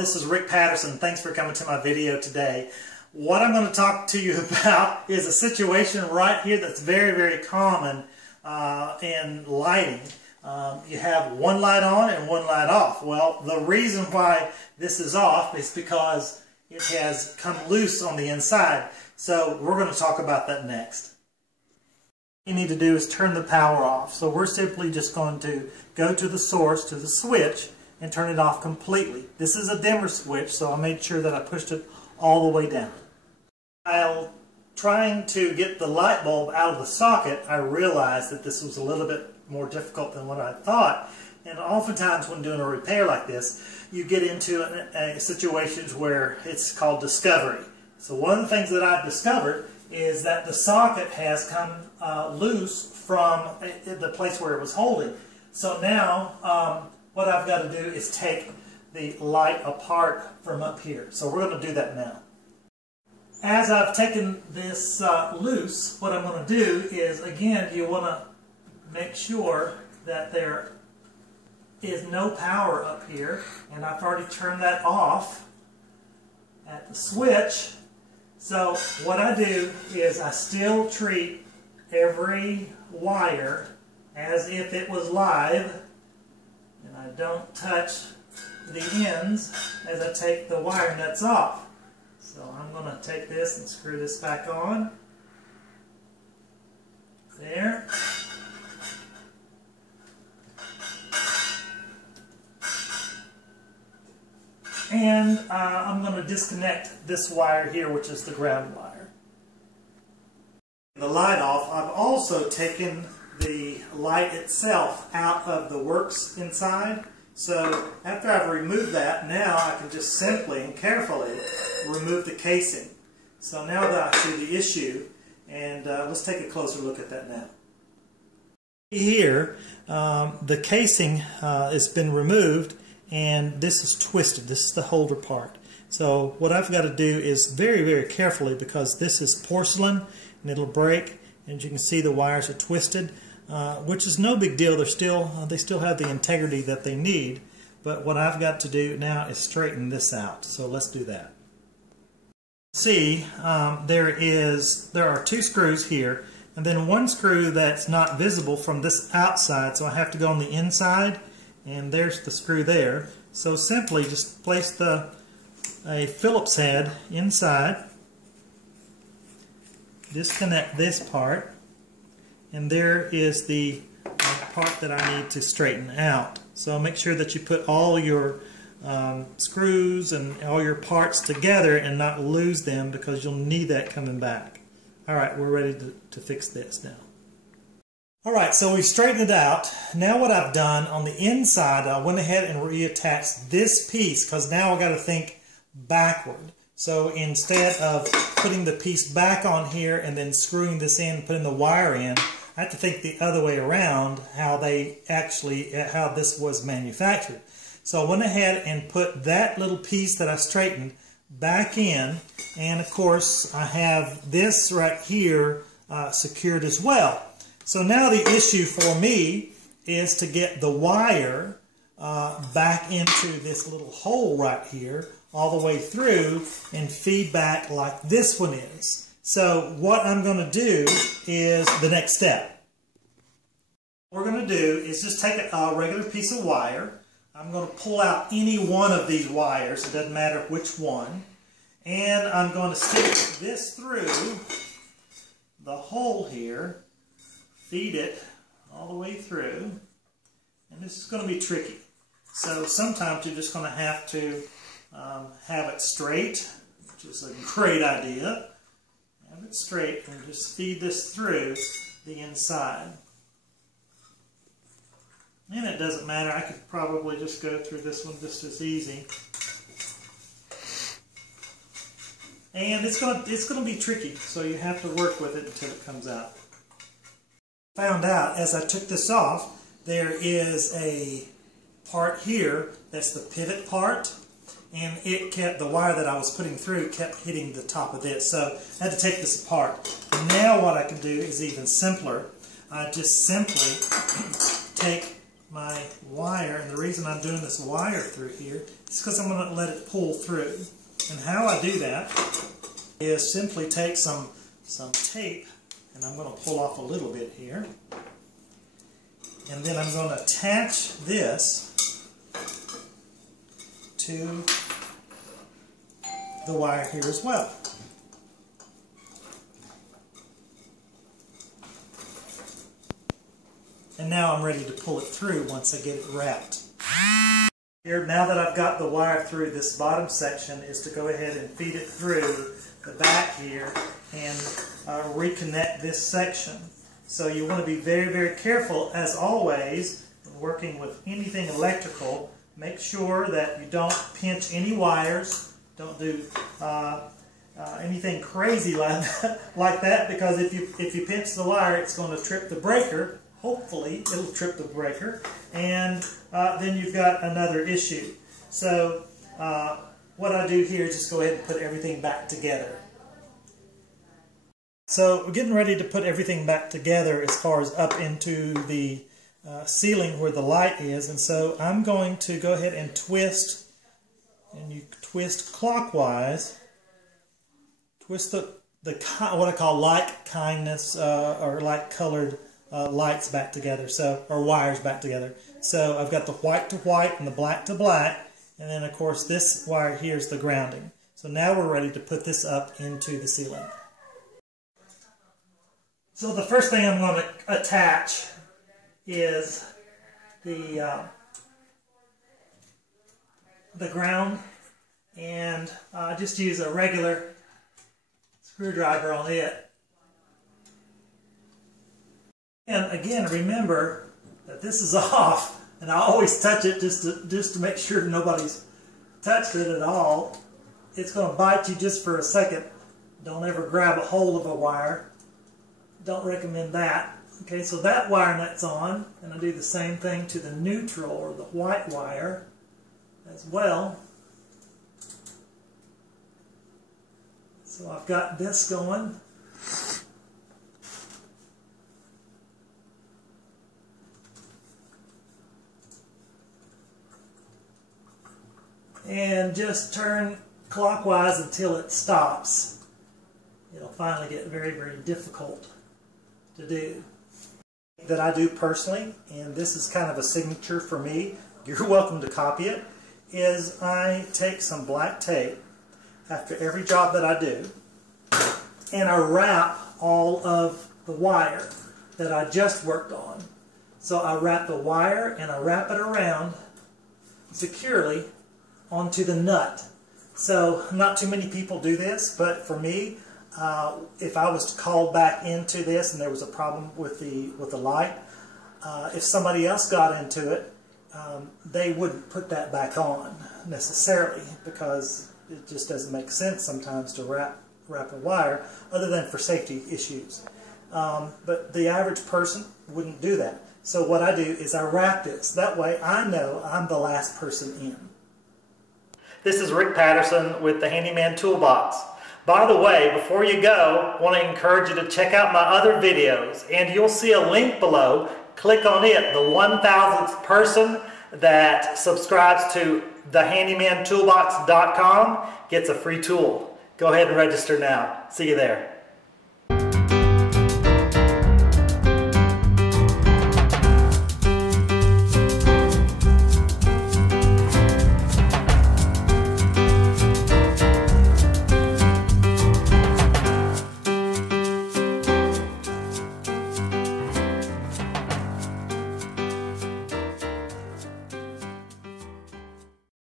this is Rick Patterson. Thanks for coming to my video today. What I'm going to talk to you about is a situation right here that's very, very common in lighting. You have one light on and one light off. Well, the reason why this is off is because it has come loose on the inside. So we're going to talk about that next. What you need to do is turn the power off. So we're simply just going to go to the source, to the switch, and turn it off completely. This is a dimmer switch, so I made sure that I pushed it all the way down. While trying to get the light bulb out of the socket, I realized that this was a little bit more difficult than what I thought. And oftentimes when doing a repair like this, you get into situations where it's called discovery. So one of the things that I've discovered is that the socket has come loose from the place where it was holding. So now what I've got to do is take the light apart from up here. So we're going to do that now. As I've taken this loose, what I'm going to do is, again, you want to make sure that there is no power up here. And I've already turned that off at the switch. So what I do is I still treat every wire as if it was live. And I don't touch the ends as I take the wire nuts off. So I'm going to take this and screw this back on. There. And I'm going to disconnect this wire here, which is the ground wire. The light off, I've also taken the light itself out of the works inside. So after I've removed that, now I can just simply and carefully remove the casing. So now that I see the issue, and let's take a closer look at that now. Here, the casing has been removed, and this is twisted. This is the holder part. So what I've got to do is very, very carefully, because this is porcelain and it'll break, and you can see the wires are twisted. Which is no big deal. They still have the integrity that they need. But what I've got to do now is straighten this out. So let's do that. See, there are two screws here, and then one screw that's not visible from this outside. So I have to go on the inside, and there's the screw there. So simply just place a Phillips head inside. Disconnect this part. And there is the part that I need to straighten out. So make sure that you put all your screws and all your parts together and not lose them, because you'll need that coming back. Alright, we're ready to fix this now. Alright, so we've straightened it out. Now what I've done on the inside, I went ahead and reattached this piece, because now I've got to think backward. So instead of putting the piece back on here and then screwing this in, putting the wire in, I have to think the other way around, how this was manufactured. So I went ahead and put that little piece that I straightened back in, and of course I have this right here secured as well. So now the issue for me is to get the wire back into this little hole right here, all the way through, and feed back like this one is. So what I'm going to do is the next step. What we're going to do is just take a regular piece of wire. I'm going to pull out any one of these wires, it doesn't matter which one, and I'm going to stick this through the hole here, feed it all the way through, and this is going to be tricky. So sometimes you're just going to have have it straight, which is a great idea. Have it straight and just feed this through the inside. And it doesn't matter, I could probably just go through this one just as easy. And it's going to be tricky, so you have to work with it until it comes out. Found out as I took this off, there is a part here that's the pivot part, and it kept, the wire that I was putting through kept hitting the top of this, so I had to take this apart. Now what I can do is even simpler. I just simply take my wire, and the reason I'm doing this wire through here is because I'm going to let it pull through. And how I do that is simply take some tape, and I'm going to pull off a little bit here, and then I'm going to attach this to the wire here as well. And now I'm ready to pull it through once I get it wrapped. Here, now that I've got the wire through, this bottom section is to go ahead and feed it through the back here and reconnect this section. So you want to be very, very careful, as always, when working with anything electrical. Make sure that you don't pinch any wires. Don't do anything crazy like that, because if you pinch the wire, it's going to trip the breaker. Hopefully, it'll trip the breaker, and then you've got another issue. So what I do here is just go ahead and put everything back together. So we're getting ready to put everything back together as far as up into the ceiling where the light is, and so I'm going to go ahead and twist, and you twist clockwise, twist the what I call like kindness or like colored lights back together, or wires back together. So I've got the white to white and the black to black, and then of course this wire here is the grounding. So now we're ready to put this up into the ceiling. So the first thing I'm going to attach is the ground, and I just use a regular screwdriver on it. And again, remember that this is off, and I always touch it just to make sure nobody's touched it at all. It's going to bite you just for a second. Don't ever grab a hold of a wire. Don't recommend that. Okay, so that wire nut's on, and I do the same thing to the neutral, or the white wire, as well. So I've got this going. And just turn clockwise until it stops. It'll finally get very, very difficult to do. That I do personally, and this is kind of a signature for me, you're welcome to copy it, is I take some black tape after every job that I do, and I wrap all of the wire that I just worked on. So I wrap the wire and I wrap it around securely onto the nut. So not too many people do this, but for me, if I was called back into this and there was a problem with the light, if somebody else got into it, they wouldn't put that back on necessarily, because it just doesn't make sense sometimes to wrap a wire, other than for safety issues. But the average person wouldn't do that. So what I do is I wrap this. That way I know I'm the last person in. This is Rick Patterson with the Handyman Toolbox. By the way, before you go, I want to encourage you to check out my other videos, and you'll see a link below. Click on it. The 1,000th person that subscribes to thehandymantoolbox.com gets a free tool. Go ahead and register now. See you there.